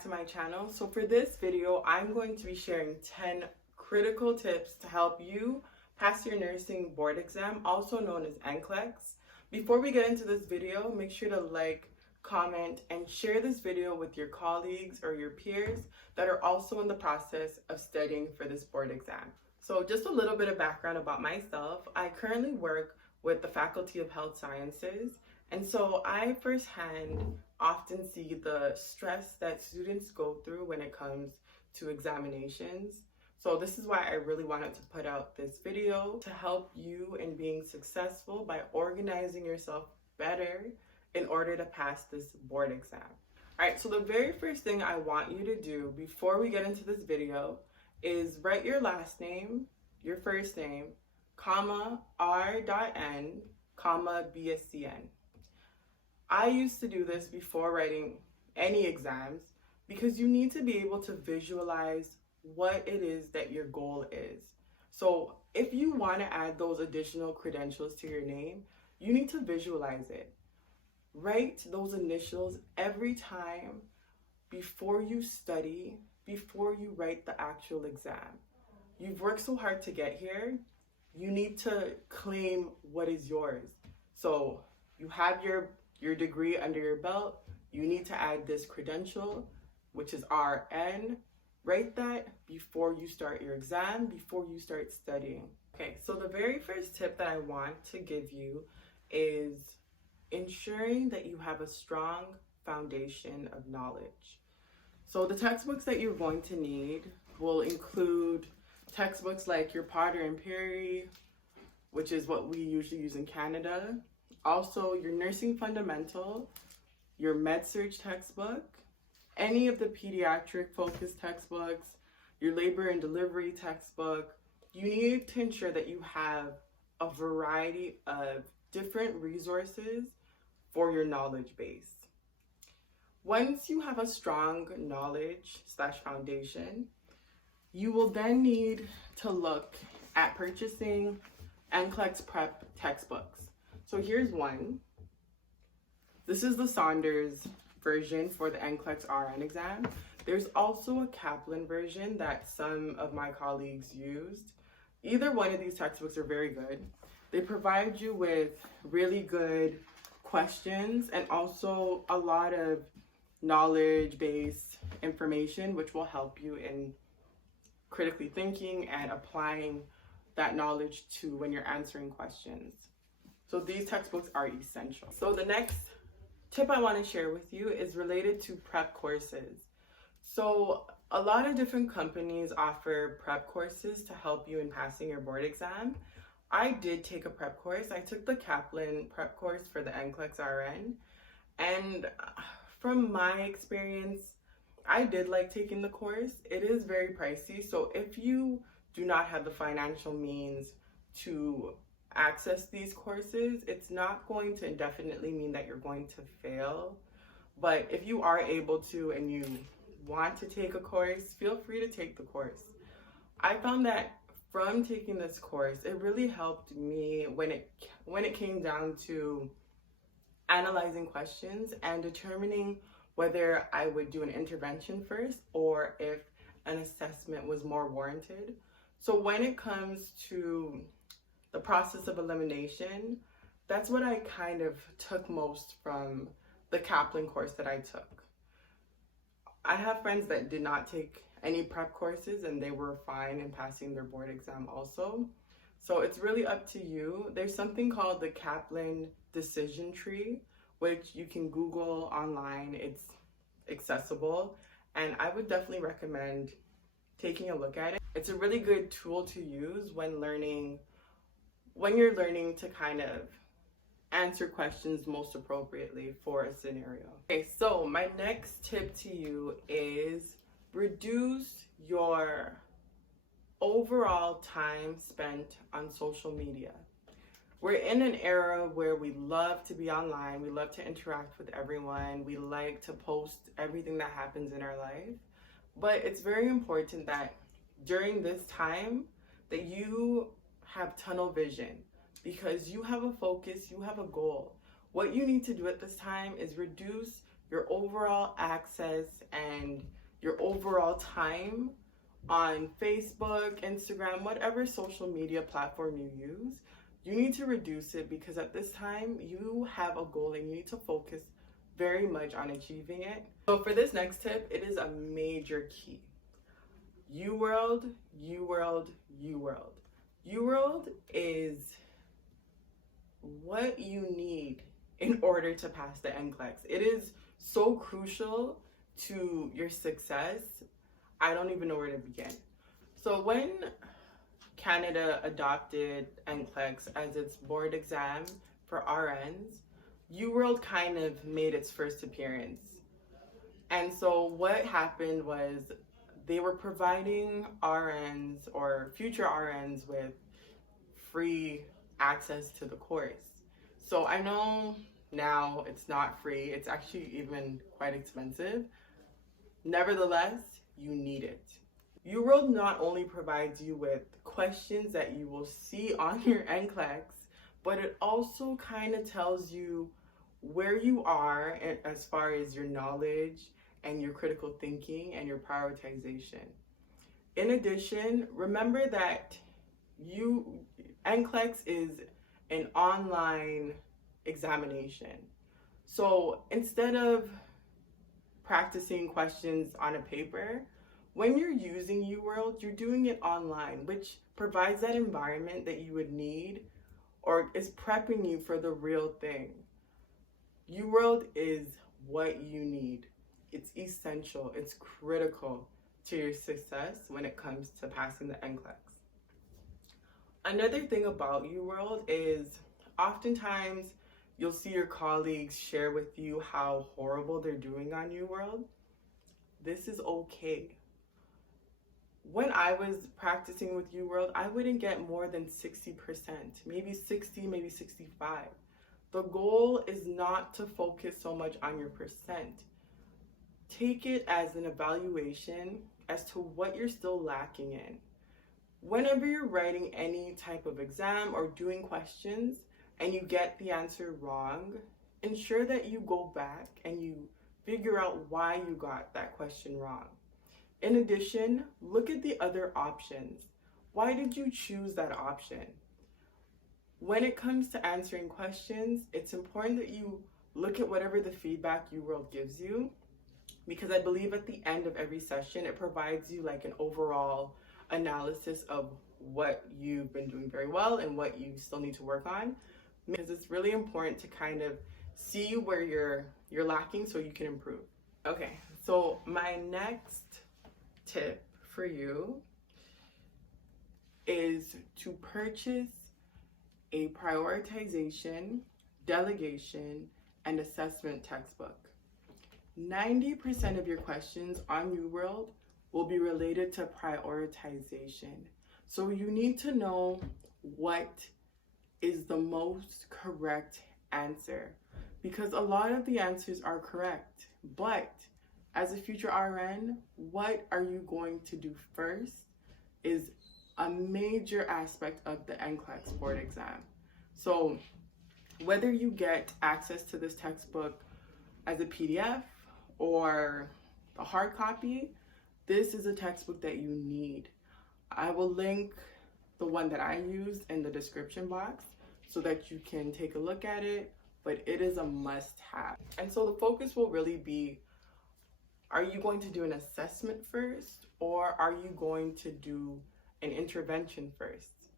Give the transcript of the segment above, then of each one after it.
back to my channel. So for this video, I'm going to be sharing 10 critical tips to help you pass your nursing board exam, also known as NCLEX. Before we get into this video, make sure to like, comment, and share this video with your colleagues or your peers that are also in the process of studying for this board exam. So just a little bit of background about myself. I currently work with the Faculty of Health Sciences, and so I firsthand often see the stress that students go through when it comes to examinations. So this is why I really wanted to put out this video to help you in being successful by organizing yourself better in order to pass this board exam. All right, so the very first thing I want you to do before we get into this video is write your last name, your first name, comma, R.N, comma, BSCN. I used to do this before writing any exams because you need to be able to visualize what it is that your goal is. So if you want to add those additional credentials to your name, you need to visualize it. Write those initials every time before you study, before you write the actual exam. You've worked so hard to get here, you need to claim what is yours. So you have your degree under your belt, you need to add this credential, which is RN. Write that before you start your exam, before you start studying. Okay, so the very first tip that I want to give you is ensuring that you have a strong foundation of knowledge. So the textbooks that you're going to need will include textbooks like your Potter and Perry, which is what we usually use in Canada. Also, your Nursing Fundamental, your Med-Surg textbook, any of the pediatric focused textbooks, your Labor and Delivery textbook. You need to ensure that you have a variety of different resources for your knowledge base. Once you have a strong knowledge/foundation, you will then need to look at purchasing NCLEX prep textbooks. So here's one. This is the SAUNDERS version for the NCLEX RN exam. There's also a Kaplan version that some of my colleagues used. Either one of these textbooks are very good. They provide you with really good questions and also a lot of knowledge-based information, which will help you in critically thinking and applying that knowledge to when you're answering questions. So these textbooks are essential. So the next tip I want to share with you is related to prep courses. So a lot of different companies offer prep courses to help you in passing your board exam. I did take a prep course. I took the Kaplan prep course for the NCLEX RN. And from my experience, I did like taking the course. It is very pricey. So if you do not have the financial means to access these courses, it's not going to indefinitely mean that you're going to fail. But if you are able to and you want to take a course, feel free to take the course. I found that from taking this course, it really helped me when it came down to analyzing questions and determining whether I would do an intervention first or if an assessment was more warranted. So when it comes to the process of elimination, that's what I kind of took most from the Kaplan course that I took. I have friends that did not take any prep courses and they were fine in passing their board exam also. So it's really up to you. There's something called the Kaplan decision tree, which you can Google online. It's accessible, and I would definitely recommend taking a look at it. It's a really good tool to use when you're learning to kind of answer questions most appropriately for a scenario. Okay, so my next tip to you is reduce your overall time spent on social media. We're in an era where we love to be online, we love to interact with everyone, we like to post everything that happens in our life, but it's very important that during this time that you have tunnel vision, because you have a focus, you have a goal. What you need to do at this time is reduce your overall access and your overall time on Facebook, Instagram, whatever social media platform you use, you need to reduce it, because at this time you have a goal and you need to focus very much on achieving it. So for this next tip, it is a major key. UWORLD, UWORLD, UWORLD. UWORLD is what you need in order to pass the NCLEX. It is so crucial to your success. I don't even know where to begin. So when Canada adopted NCLEX as its board exam for RNs, UWORLD kind of made its first appearance. And so what happened was they were providing RNs or future RNs with free access to the course. So I know now it's not free, it's actually even quite expensive. Nevertheless, you need it. UWORLD not only provides you with questions that you will see on your NCLEX, but it also kind of tells you where you are as far as your knowledge and your critical thinking and your prioritization. In addition, remember that NCLEX is an online examination. So instead of practicing questions on a paper, when you're using UWORLD, you're doing it online, which provides that environment that you would need or is prepping you for the real thing. UWORLD is what you need. It's essential, it's critical to your success when it comes to passing the NCLEX. Another thing about UWORLD is oftentimes you'll see your colleagues share with you how horrible they're doing on UWORLD. This is okay. When I was practicing with UWORLD, I wouldn't get more than 60%, maybe 60, maybe 65. The goal is not to focus so much on your percent. Take it as an evaluation as to what you're still lacking in. Whenever you're writing any type of exam or doing questions and you get the answer wrong, ensure that you go back and you figure out why you got that question wrong. In addition, look at the other options. Why did you choose that option? When it comes to answering questions, it's important that you look at whatever the feedback UWORLD gives you, because I believe at the end of every session, it provides you like an overall analysis of what you've been doing very well and what you still need to work on, because it's really important to kind of see where you're lacking so you can improve. Okay, so my next tip for you is to purchase a prioritization, delegation, and assessment textbook. 90% of your questions on UWORLD will be related to prioritization. So you need to know what is the most correct answer, because a lot of the answers are correct, but as a future RN, what are you going to do first is a major aspect of the NCLEX board exam. So whether you get access to this textbook as a PDF or a hard copy, this is a textbook that you need. I will link the one that I used in the description box so that you can take a look at it, but it is a must-have. And so the focus will really be, are you going to do an assessment first, or are you going to do an intervention first?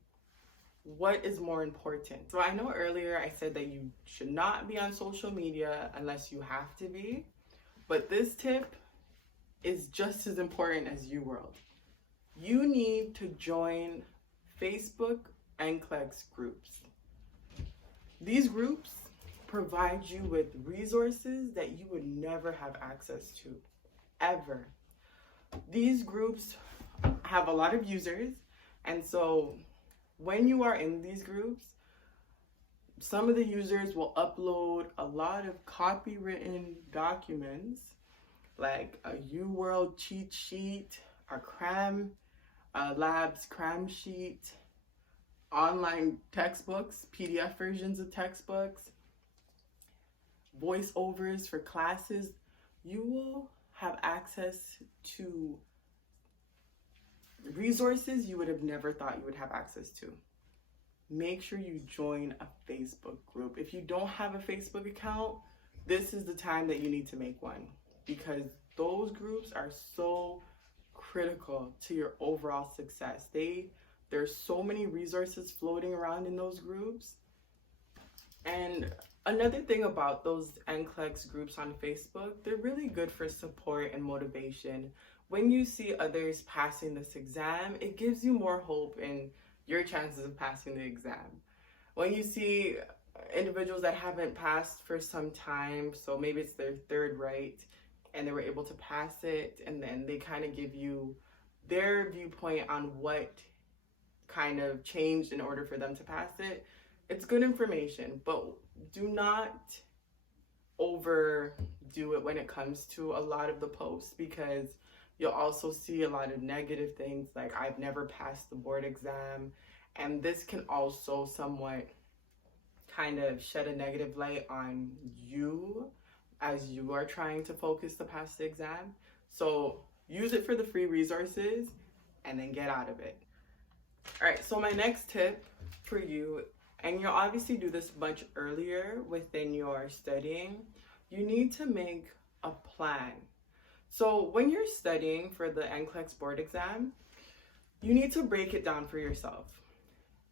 What is more important? So I know earlier I said that you should not be on social media unless you have to be, but this tip is just as important as UWORLD. You need to join Facebook NCLEX groups. These groups provide you with resources that you would never have access to, ever. These groups have a lot of users, and so when you are in these groups, some of the users will upload a lot of copywritten documents like a UWORLD cheat sheet, a labs cram sheet, online textbooks, PDF versions of textbooks, voiceovers for classes. you will have access to resources you would have never thought you would have access to. Make sure you join a Facebook group. If you don't have a Facebook account, this is the time that you need to make one, because those groups are so critical to your overall success. There's so many resources floating around in those groups. And another thing about those NCLEX groups on Facebook, they're really good for support and motivation. When you see others passing this exam, it gives you more hope in your chances of passing the exam. When you see individuals that haven't passed for some time, so maybe it's their third write and they were able to pass it, and then they kind of give you their viewpoint on what kind of changed in order for them to pass it, it's good information. But do not overdo it when it comes to a lot of the posts, because you'll also see a lot of negative things like, I've never passed the board exam. And this can also somewhat kind of shed a negative light on you as you are trying to focus to pass the exam. So use it for the free resources and then get out of it. All right, so my next tip for you, and you'll obviously do this much earlier within your studying, you need to make a plan. So when you're studying for the NCLEX board exam, you need to break it down for yourself.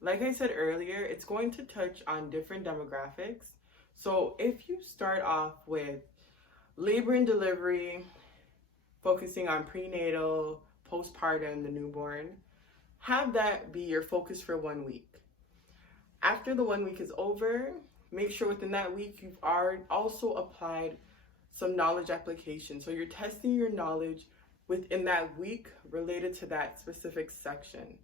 Like I said earlier, it's going to touch on different demographics. So if you start off with labor and delivery, focusing on prenatal, postpartum, the newborn, have that be your focus for 1 week. After the 1 week is over, make sure within that week you've also applied some knowledge application. So you're testing your knowledge within that week related to that specific section.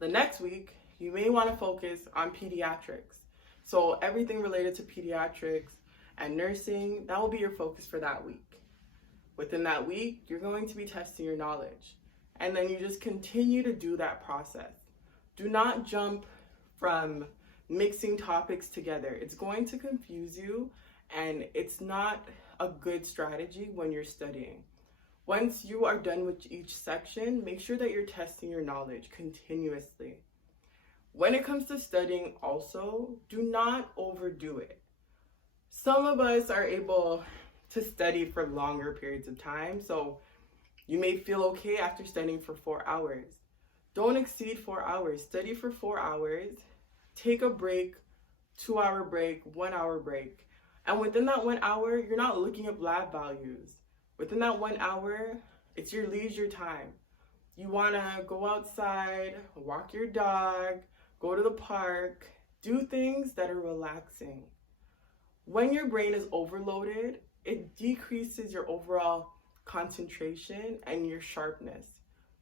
The next week, you may want to focus on pediatrics. So everything related to pediatrics and nursing, that will be your focus for that week. Within that week, you're going to be testing your knowledge. And then you just continue to do that process. Do not jump from mixing topics together. It's going to confuse you, and it's not a good strategy when you're studying. Once you are done with each section, make sure that you're testing your knowledge continuously. When it comes to studying also, do not overdo it. Some of us are able to study for longer periods of time, so you may feel okay after studying for 4 hours. Don't exceed 4 hours. Study for 4 hours, take a break, 2-hour break, 1-hour break. And within that 1 hour, you're not looking up lab values. Within that 1 hour, it's your leisure time. You want to go outside, walk your dog, go to the park, do things that are relaxing. When your brain is overloaded, it decreases your overall concentration and your sharpness.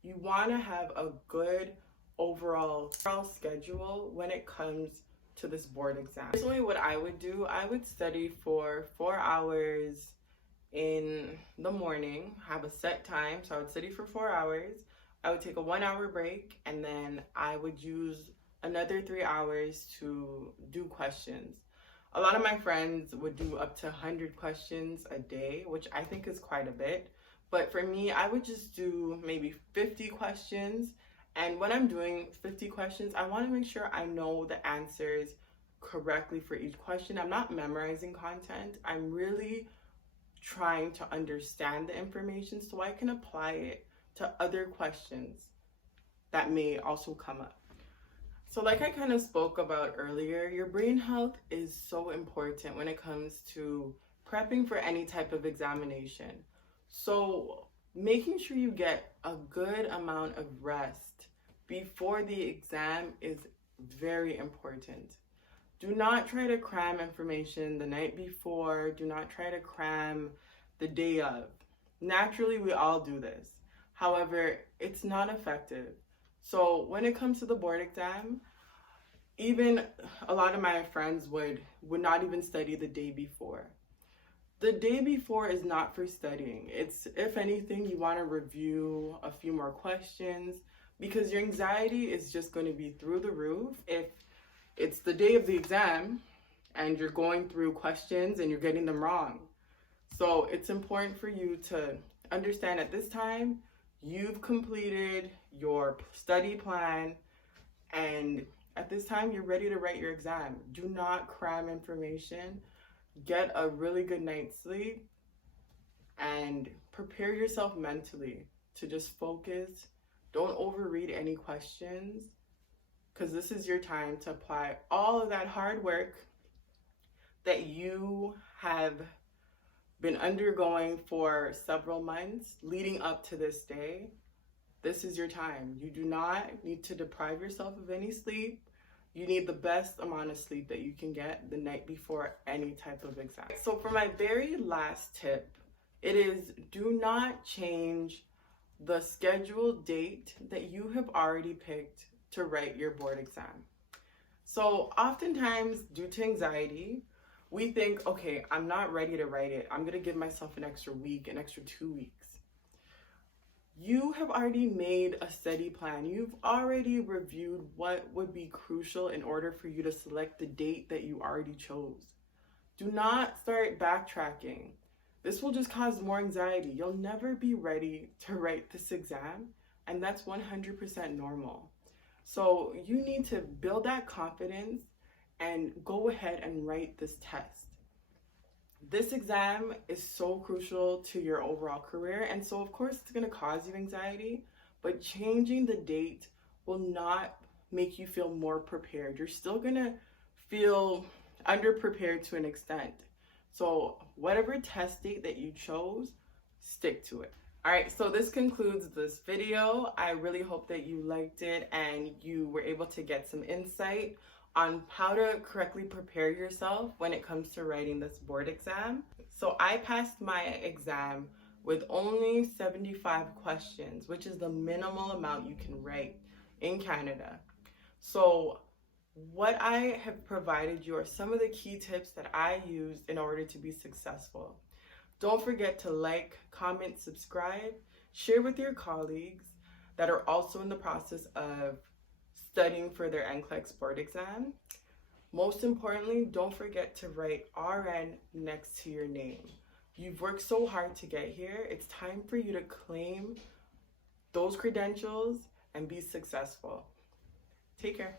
You want to have a good overall schedule when it comes to this board exam. Personally, what I would do, I would study for 4 hours in the morning, have a set time. So I would study for 4 hours. I would take a 1-hour break, and then I would use another 3 hours to do questions. A lot of my friends would do up to 100 questions a day, which I think is quite a bit. But for me, I would just do maybe 50 questions. And when I'm doing 50 questions, I want to make sure I know the answers correctly for each question. I'm not memorizing content. I'm really trying to understand the information so I can apply it to other questions that may also come up. So like I kind of spoke about earlier, your brain health is so important when it comes to prepping for any type of examination. So making sure you get a good amount of rest before the exam is very important. Do not try to cram information the night before. Do not try to cram the day of. Naturally, we all do this. However, it's not effective. So when it comes to the board exam, even a lot of my friends would not even study the day before. The day before is not for studying. It's, if anything, you want to review a few more questions, because your anxiety is just going to be through the roof if it's the day of the exam and you're going through questions and you're getting them wrong. So it's important for you to understand at this time, you've completed your study plan, and at this time, you're ready to write your exam. Do not cram information. Get a really good night's sleep and prepare yourself mentally to just focus. Don't overread any questions, because this is your time to apply all of that hard work that you have been undergoing for several months leading up to this day. This is your time. You do not need to deprive yourself of any sleep. You need the best amount of sleep that you can get the night before any type of exam. So for my very last tip, it is do not change the scheduled date that you have already picked to write your board exam. So oftentimes, due to anxiety, we think, okay, I'm not ready to write it. I'm gonna give myself an extra week, an extra 2 weeks. You have already made a study plan. You've already reviewed what would be crucial in order for you to select the date that you already chose. Do not start backtracking. This will just cause more anxiety. You'll never be ready to write this exam, and that's 100% normal. So you need to build that confidence and go ahead and write this test. This exam is so crucial to your overall career, and so of course it's going to cause you anxiety, but changing the date will not make you feel more prepared. You're still going to feel underprepared to an extent. So whatever test date that you chose, stick to it. All right, so this concludes this video. I really hope that you liked it and you were able to get some insight on how to correctly prepare yourself when it comes to writing this board exam. So I passed my exam with only 75 questions, which is the minimal amount you can write in Canada. So what I have provided you are some of the key tips that I used in order to be successful. Don't forget to like, comment, subscribe, share with your colleagues that are also in the process of studying for their NCLEX board exam. Most importantly, don't forget to write RN next to your name. You've worked so hard to get here. It's time for you to claim those credentials and be successful. Take care.